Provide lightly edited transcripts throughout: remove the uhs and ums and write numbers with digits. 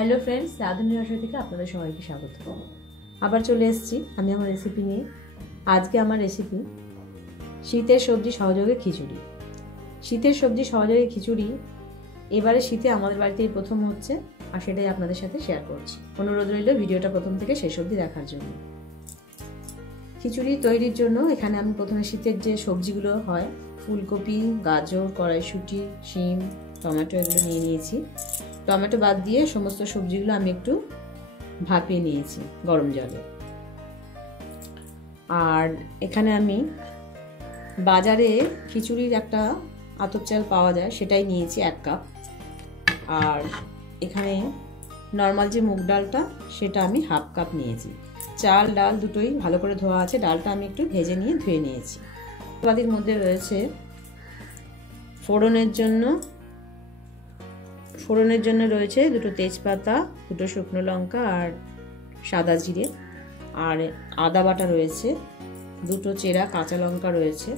Hello friends, রাঁধুনি রসোই থেকে আপনাদের সবাইকে স্বাগত। আবার চলে এসেছি আমি আমার রেসিপি নিয়ে। আজকে আমার রেসিপি শীতের সবজি সহযোগে খিচুড়ি। শীতের সবজি সহযোগে খিচুড়ি এবারে শীতে আমাদের বাড়িতেই প্রথম হচ্ছে, আর সেটাই আপনাদের সাথে শেয়ার করছি। অনুরোধ রইল ভিডিওটা প্রথম থেকে শেষ অবধি দেখার জন্য। খিচুড়ি তৈরির জন্য এখানে আমি প্রথমে শীতের যে সবজিগুলো হয়, ফুলকপি, গাজর, কড়াইশুঁটি, শিম, টমেটো এগুলো নিয়ে নিয়েছি। টমেটো বাদ দিয়ে সমস্ত সবজিগুলো আমি একটু ভাপিয়ে নিয়েছি গরম জলে। আর এখানে আমি বাজারে খিচুড়ির একটা আতপ চাল পাওয়া যায়, সেটাই নিয়েছি 1 কাপ। আর এখানে নর্মাল যে মুগ ডালটা, সেটা আমি 1/2 কাপ নিয়েছি। চাল ডাল দুটোই ভালো করে ধোয়া আছে, ডালটা আমি একটু ভেজে নিয়ে ধুয়ে নিয়েছি। বাদির মধ্যে রয়েছে ফোড়নের জন্য রয়েছে 2টো তেজপাতা, 2টো শুকনো লঙ্কা আর সাদা জিরে, আর আদা বাটা রয়েছে, 2টো চেরা কাঁচা লঙ্কা রয়েছে,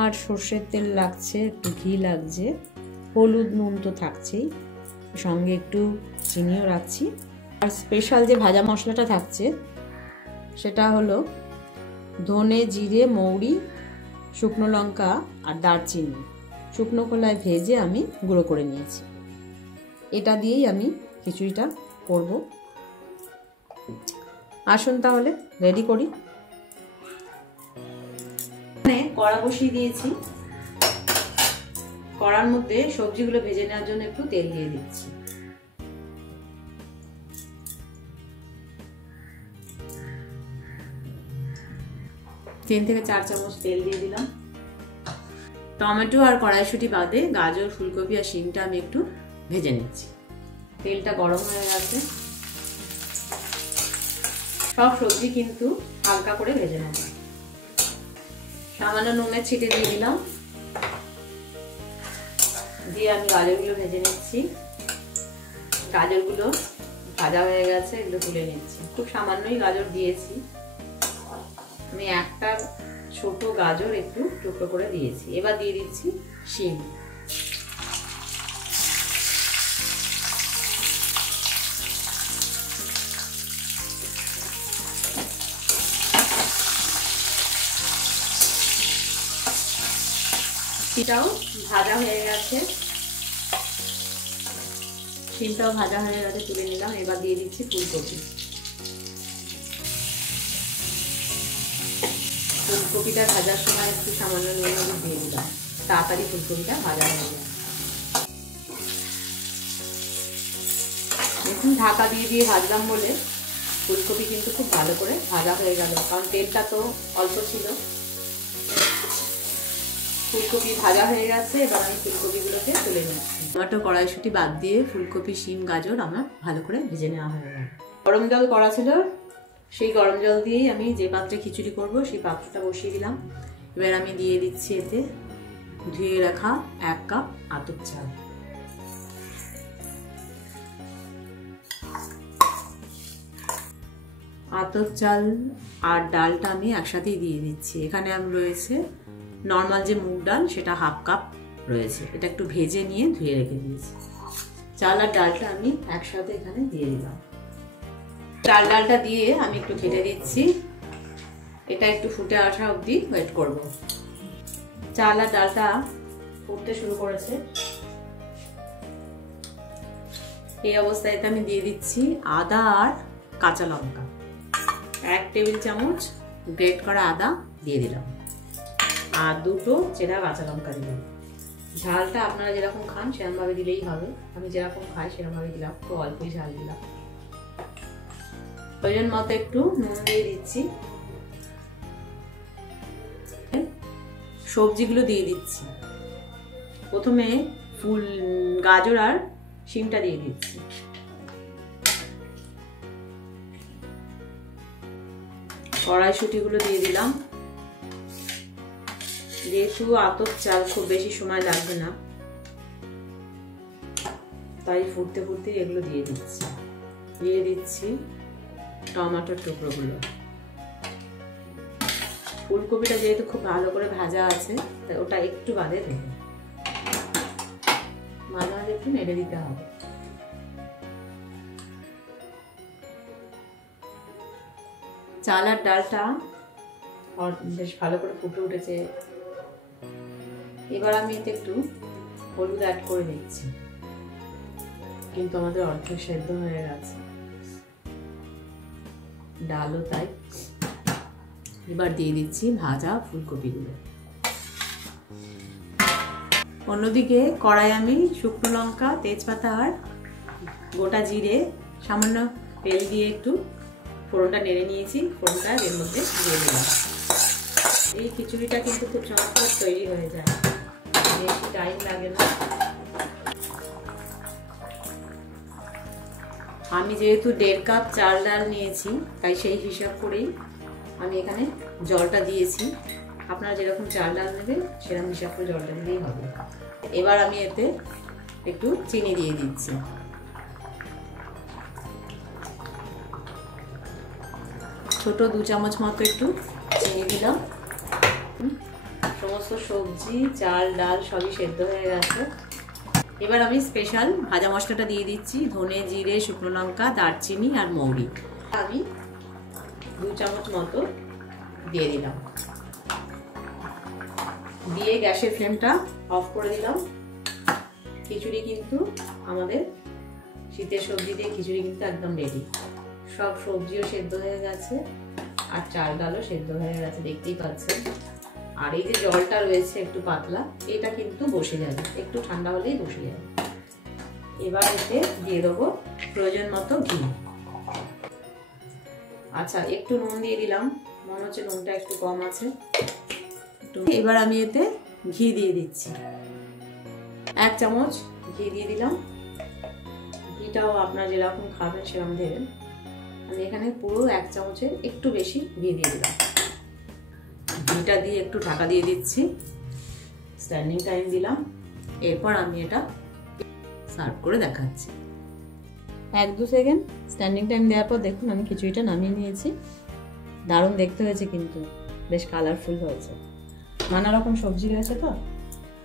আর সর্ষের তেল লাগছে, একটু ঘি লাগছে, হলুদ নুন তো থাকছেই, সঙ্গে একটু চিনিও রাখছি। আর স্পেশাল যে ভাজা মশলাটা থাকছে সেটা হলো ধনে, জিরে, মৌরি, শুকনো লঙ্কা আর দারচিনি শুকনো খোলায় ভেজে আমি গুঁড়ো করে নিয়েছি। এটা দিয়েই আমি খিচুড়িটা করব। আসুন তাহলে রেডি করি। কড়া বসিয়ে দিয়েছি, কড়ার মধ্যে সবজিগুলো ভেজে নেওয়ার জন্য একটু তেল দিয়ে দিচ্ছি। তিন থেকে 4 চামচ তেল দিয়ে দিলাম। টমেটো আর কড়াইশুঁটি বাদে গাজর, ফুলকপি আর শিমটা আমি একটু ভেজে নিচ্ছি। তেলটা গরম হয়ে গেছে। সব সবজি কিন্তু হালকা করে ভেজে নেব। সামান্য নুনের ছিটে দিয়ে দিলাম, দিয়ে আমি গাজরগুলো ভেজে নিচ্ছি। গাজরগুলো ভাজা হয়ে গেছে, এগুলো তুলে নিচ্ছি। খুব সামান্যই গাজর দিয়েছি আমি, একটা ছোট গাজর একটু টুকরো করে দিয়েছি। এবার দিয়ে দিচ্ছি শিম। শিমটাও ভাজা হয়ে গেছে, শিমটাও ভাজা হয়ে গেছে, তুলে নিলাম। এবার দিয়ে দিচ্ছি ফুলকপি। ফুলকপিটা ভাজার সময় একটু সামান্য নুন হলুদ দিয়ে দিলাম, তাড়াতাড়ি ফুলকপিটা ভাজা হয়ে যায়। দেখুন, ঢাকা দিয়ে দিয়ে ভাজলাম বলে ফুলকপি কিন্তু খুব ভালো করে ভাজা হয়ে গেল, কারণ তেলটা তো অল্প ছিল। ফুলকপি ভাজা হয়ে গেছে, এবার আমি ফুলকপিগুলোকে তুলে নিচ্ছি। টমেটো, কড়াইশুঁটি বাদ দিয়ে ফুলকপি, শিম, গাজর আমার ভালো করে ভেজে নেওয়া হয়ে গেল। গরম জল করা ছিল, সেই গরম জল দিয়েই আমি যে পাত্রে খিচুড়ি করব সেই পাত্রটা বসিয়ে দিলাম। এবার আমি দিয়ে দিচ্ছি এতে ধুয়ে রাখা 1 কাপ আতপ চাল। আতপ চাল আর ডালটা আমি একসাথেই দিয়ে দিচ্ছি। এখানে আমি রয়েছে নর্মাল যে মুগ ডাল, সেটা 1/2 কাপ রয়েছে, এটা একটু ভেজে নিয়ে ধুয়ে রেখে দিয়েছি। চাল আর ডালটা আমি একসাথে এখানে দিয়ে দিলাম। চাল ডালটা দিয়ে আমি একটু ঘেটে দিচ্ছি। এটা একটু ফুটে আসা অবধি ওয়েট করব। চাল আর ডালটা ফুটতে শুরু করেছে। এই অবস্থায় আমি দিয়ে দিচ্ছি আদা আর কাঁচা লঙ্কা। 1 টেবিল চামচ গ্রেট করা আদা দিয়ে দিলাম, আর 2টো চেরা কাঁচা লঙ্কা দিলাম। ঝালটা আপনারা যেরকম খান সেরকম ভাবে দিলেই হবে। আমি যেরকম খাই সেরকম ভাবে দিলাম, খুব অল্পই ঝাল দিলাম। প্রয়োজন মতো একটু নুন দিয়ে দিচ্ছি। সবজিগুলো দিয়ে দিচ্ছি। প্রথমে গাজর আর শিমটা দিয়ে দিচ্ছি। কড়াইশুঁটিগুলো দিয়ে দিলাম। যেহেতু আতপ চাল খুব বেশি সময় লাগবে না, তাই ফুটতে ফুটতে এগুলো দিয়ে দিচ্ছি। দিয়ে দিচ্ছি টমেটোর টুকরোগুলো। ফুলকপিটা যেহেতু খুব ভালো করে ভাজা আছে, তাই ওটা একটু বাদে দেবো। মাঝে মাঝে একটু নেড়ে দিতে হবে। চাল আর ডালটা বেশ ভালো করে ফুটে উঠেছে। এবার আমি এতে একটু হলুদ অ্যাড করে দিচ্ছি, কিন্তু আমাদের অর্ধেক সেদ্ধ হয়ে গেছে, ডালও তাই। এবার দিয়ে দিচ্ছি ভাজা ফুলকপিগুলো। অন্যদিকে কড়াই আমি শুকনো লঙ্কা, তেজপাতা আর গোটা জিরে সামান্য তেল দিয়ে একটু ফোড়নটা নেড়ে নিয়েছি। ফোড়নটা এর মধ্যে দিয়ে দিলাম। এই খিচুড়িটা কিন্তু খুব চমৎকার তৈরি হয়ে যায়, বেশি টাইম লাগে না। আমি যেহেতু 1.5 কাপ চাল ডাল নিয়েছি, তাই সেই হিসাব করেই আমি এখানে জলটা দিয়েছি। আপনারা যেরকম চাল ডাল নেবেন সেরকম হিসাব করে জলটা দিলেই হবে। এবার আমি এতে একটু চিনি দিয়ে দিচ্ছি। ছোট 2 চামচ মতো একটু চিনি দিলাম। সমস্ত সবজি, চাল ডাল সবই সেদ্ধ হয়ে গেছে। এবার আমি স্পেশাল ভাজা মশলাটা দিয়ে দিচ্ছি। ধনে, জিরে, শুকনো লঙ্কা, দারচিনি আর মৌরি আমি 2 চামচ মতো দিয়ে দিলাম। দিয়ে গ্যাসের ফ্লেমটা অফ করে দিলাম। খিচুড়ি কিন্তু আমাদের শীতের সবজি দিয়ে খিচুড়ি কিন্তু একদম রেডি। সব সবজিও সেদ্ধ হয়ে গেছে আর চাল ডালও সেদ্ধ হয়ে গেছে, দেখতেই পাচ্ছেন। আর এই যে জলটা রয়েছে একটু পাতলা, এটা কিন্তু বসে যাবে, একটু ঠান্ডা হলেই বসে যাবে। এবার এতে দিয়ে দেবো প্রয়োজন মতো ঘি। আচ্ছা, একটু নুন দিয়ে দিলাম, মনে হচ্ছে নুনটা একটু কম আছে। এবার আমি এতে ঘি দিয়ে দিচ্ছি। 1 চামচ ঘি দিয়ে দিলাম। ঘিটাও আপনারা যেরকম খাবেন সেরকম দেবেন। আমি এখানে পুরো 1 চামচের একটু বেশি ঘি দিয়ে দিলাম। ঘিটা দিয়ে একটু ঢাকা দিয়ে দিচ্ছি, স্ট্যান্ডিং টাইম দিলাম। এরপর আমি এটা সার্ভ করে দেখাচ্ছি। 1-2 সেকেন্ড স্ট্যান্ডিং টাইম দেওয়ার পর দেখুন আমি খিচুড়িটা নামিয়ে নিয়েছি। দারুণ দেখতে হয়েছে, কিন্তু বেশ কালারফুল হয়েছে। নানা রকম সবজি রয়েছে, তো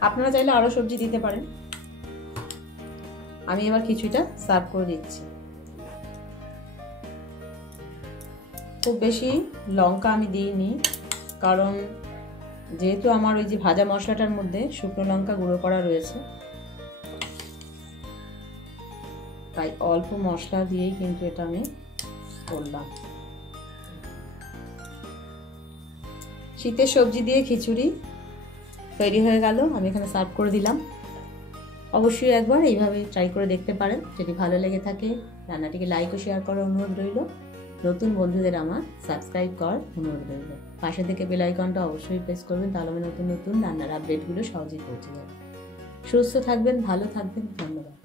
আপনারা চাইলে আরও সবজি দিতে পারেন। আমি এবার খিচুড়িটা সার্ভ করে দিচ্ছি। খুব বেশি লঙ্কা আমি দিইনি, কারণ যেহেতু আমার ওই যে ভাজা মশলাটার মধ্যে শুকনো লঙ্কা গুঁড়ো করা রয়েছে, তাই অল্প মশলা দিয়েই কিন্তু এটা আমি করলাম। শীতের সবজি দিয়ে খিচুড়ি তৈরি হয়ে গেল। আমি এখানে সার্ভ করে দিলাম। অবশ্যই একবার এইভাবে ট্রাই করে দেখতে পারেন। যদি ভালো লেগে থাকে রান্নাটিকে লাইক ও শেয়ার করার অনুরোধ রইল। নতুন বন্ধুদের আমার সাবস্ক্রাইব করার অনুরোধ রইল। পাশে থেকে বেল আইকনটা অবশ্যই প্রেস করবেন, তাহলে আমি নতুন নতুন রান্নার আপডেটগুলো সহজেই পৌঁছে যাবে। সুস্থ থাকবেন, ভালো থাকবেন, ধন্যবাদ।